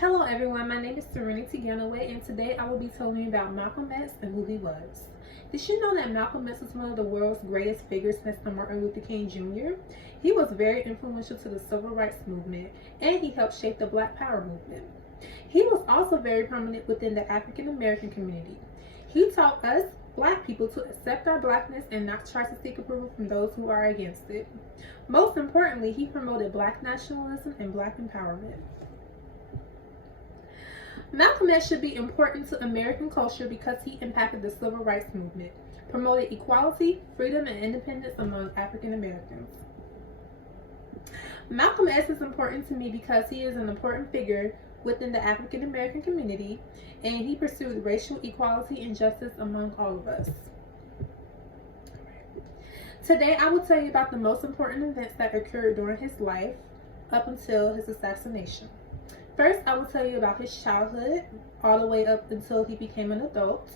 Hello everyone, my name is Serenity Ganaway, and today I will be telling you about Malcolm X and who he was. Did you know that Malcolm X is one of the world's greatest figures next to Martin Luther King Jr.? He was very influential to the civil rights movement, and he helped shape the Black Power movement. He was also very prominent within the African American community. He taught us, Black people, to accept our Blackness and not try to seek approval from those who are against it. Most importantly, he promoted Black nationalism and Black empowerment. Malcolm X should be important to American culture because he impacted the civil rights movement, promoted equality, freedom, and independence among African Americans. Malcolm X is important to me because he is an important figure within the African American community, and he pursued racial equality and justice among all of us. Today, I will tell you about the most important events that occurred during his life up until his assassination. First, I will tell you about his childhood all the way up until he became an adult.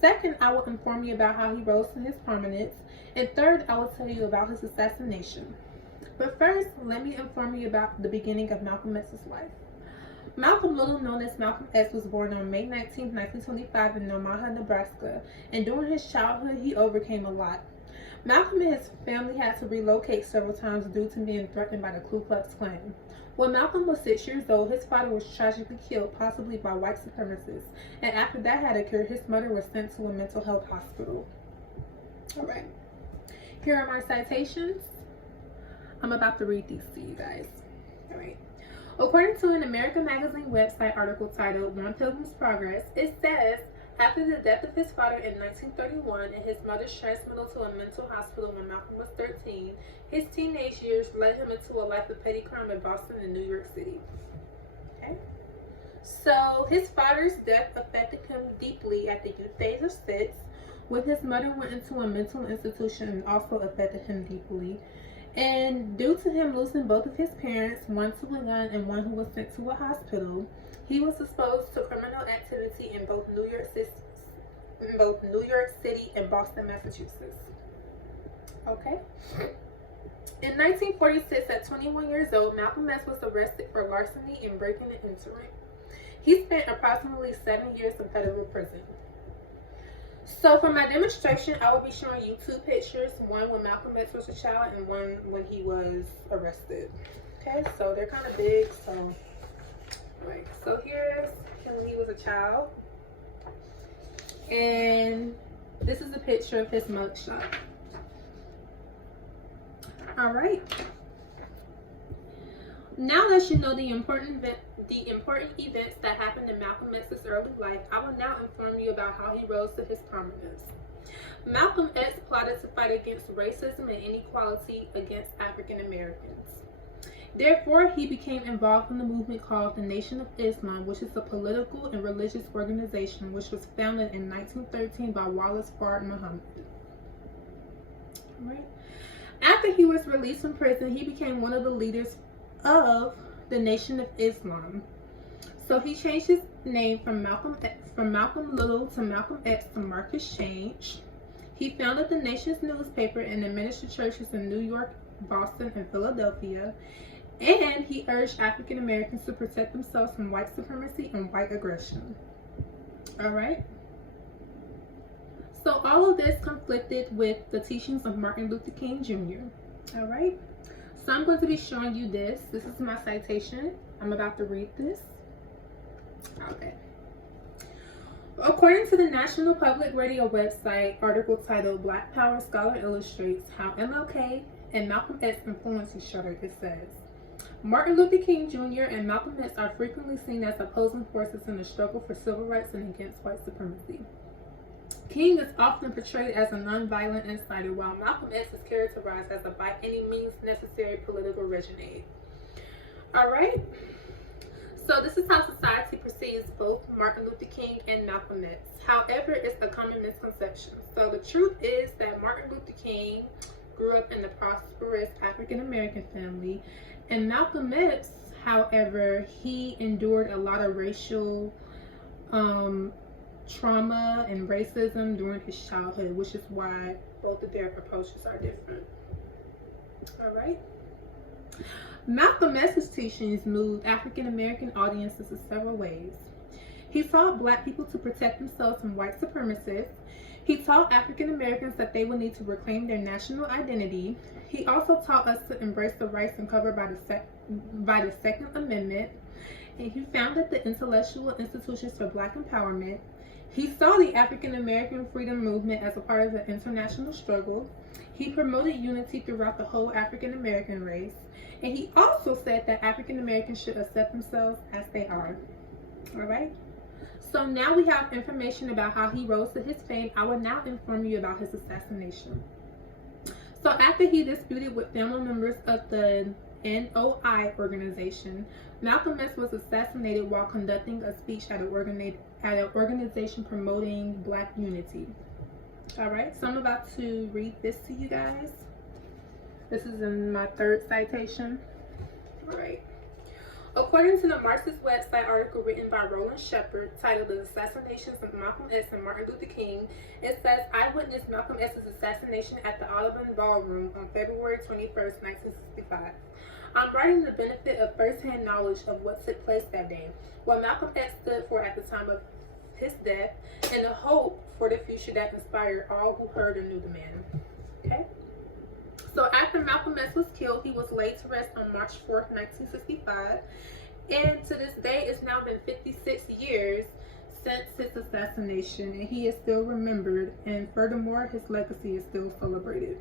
Second, I will inform you about how he rose to his prominence. And third, I will tell you about his assassination. But first, let me inform you about the beginning of Malcolm X's life. Malcolm Little, known as Malcolm X, was born on May 19, 1925 in Omaha, Nebraska, and during his childhood, he overcame a lot. Malcolm and his family had to relocate several times due to being threatened by the Ku Klux Klan. When Malcolm was 6 years old, his father was tragically killed, possibly by white supremacists, and after that had occurred, his mother was sent to a mental health hospital. Alright, here are my citations. I'm about to read these to you guys. Alright. According to an American Magazine website article titled One Pilgrim's Progress, it says, after the death of his father in 1931 and his mother's transmittal to a mental hospital when Malcolm was 13, his teenage years led him into a life of petty crime in Boston and New York City. Okay? So, his father's death affected him deeply at the youth age of 6, when his mother went into a mental institution and also affected him deeply. And due to him losing both of his parents, one to a gun and one who was sent to a hospital, he was exposed to criminal activity in both New York City and Boston, Massachusetts. Okay. In 1946, at 21 years old, Malcolm X was arrested for larceny and breaking and entering. He spent approximately 7 years in federal prison. So for my demonstration, I will be showing you two pictures, one when Malcolm X was a child and one when he was arrested. Okay, so they're kind of big, so alright, so here's him when he was a child. And this is a picture of his mugshot. Alright. Now that you know the important events that happened in Malcolm X's early life, I will now inform you about how he rose to his prominence. Malcolm X plotted to fight against racism and inequality against African Americans. Therefore, he became involved in the movement called the Nation of Islam, which is a political and religious organization which was founded in 1913 by Wallace Fard Muhammad. Right. After he was released from prison, he became one of the leaders of the Nation of Islam. So he changed his name from Malcolm Little to Malcolm X to mark his change. He founded the nation's newspaper and administered churches in New York, Boston, and Philadelphia. And he urged African Americans to protect themselves from white supremacy and white aggression. Alright? So all of this conflicted with the teachings of Martin Luther King Jr. Alright? So I'm going to be showing you this. This is my citation. I'm about to read this. Okay. According to the National Public Radio website article titled Black Power Scholar Illustrates How MLK and Malcolm X Influenced Each Other, it says, Martin Luther King Jr. and Malcolm X are frequently seen as opposing forces in the struggle for civil rights and against white supremacy. King is often portrayed as a non-violent insider, while Malcolm X is characterized as a by any means necessary political renegade. Alright? So this is how society perceives both Martin Luther King and Malcolm X. However, it's a common misconception. So the truth is that Martin Luther King grew up in a prosperous African American family, and Malcolm X, however, he endured a lot of racial trauma and racism during his childhood, which is why both of their approaches are different. All right. Malcolm X's teachings moved African American audiences in several ways. He taught black people to protect themselves from white supremacists. He taught African Americans that they would need to reclaim their national identity. He also taught us to embrace the rights uncovered by the Second Amendment. And he founded the intellectual institutions for black empowerment. He saw the African American freedom movement as a part of the international struggle. He promoted unity throughout the whole African American race. And he also said that African Americans should accept themselves as they are. All right? So now we have information about how he rose to his fame. I will now inform you about his assassination. So after he disputed with family members of the NOI organization, Malcolm X was assassinated while conducting a speech at an organization promoting black unity. All right, so I'm about to read this to you guys. This is in my third citation. All right. According to the Marxist website article written by Roland Shepard titled The Assassinations of Malcolm X and Martin Luther King, it says, I witnessed Malcolm X's assassination at the Audubon Ballroom on February 21st, 1965. I'm writing the benefit of first-hand knowledge of what took place that day, what Malcolm X stood for at the time of his death, and the hope for the future that inspired all who heard and knew the man. Okay? So after Malcolm X was killed, he was laid to rest on March 4th, 1965. And to this day, it's now been 56 years since his assassination, and he is still remembered. And furthermore, his legacy is still celebrated.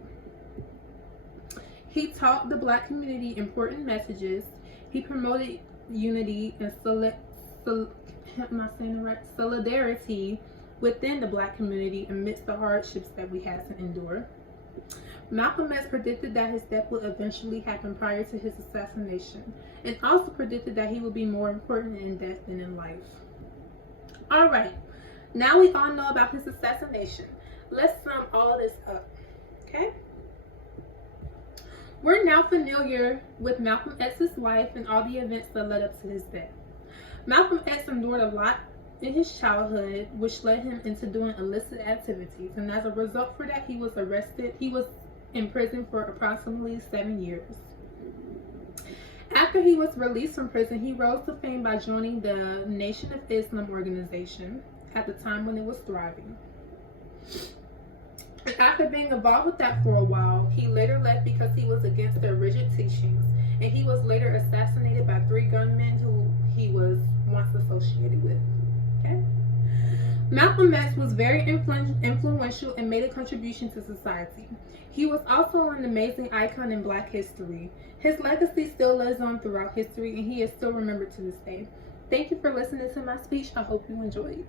He taught the black community important messages. He promoted unity and solidarity within the black community amidst the hardships that we had to endure. Malcolm X predicted that his death would eventually happen prior to his assassination, and also predicted that he would be more important in death than in life. Alright, now we all know about his assassination. Let's sum all this up, okay? We're now familiar with Malcolm X's life and all the events that led up to his death. Malcolm X endured a lot in his childhood, which led him into doing illicit activities, and as a result for that, he was arrested. He was in prison for approximately 7 years. After he was released from prison, he rose to fame by joining the Nation of Islam organization at the time when it was thriving. And after being involved with that for a while, he later left because he was against their rigid teachings, and he was later assassinated by 3 gunmen who he was once associated with. Okay? Malcolm X was very influential and made a contribution to society. He was also an amazing icon in black history. His legacy still lives on throughout history, and he is still remembered to this day. Thank you for listening to my speech. I hope you enjoyed.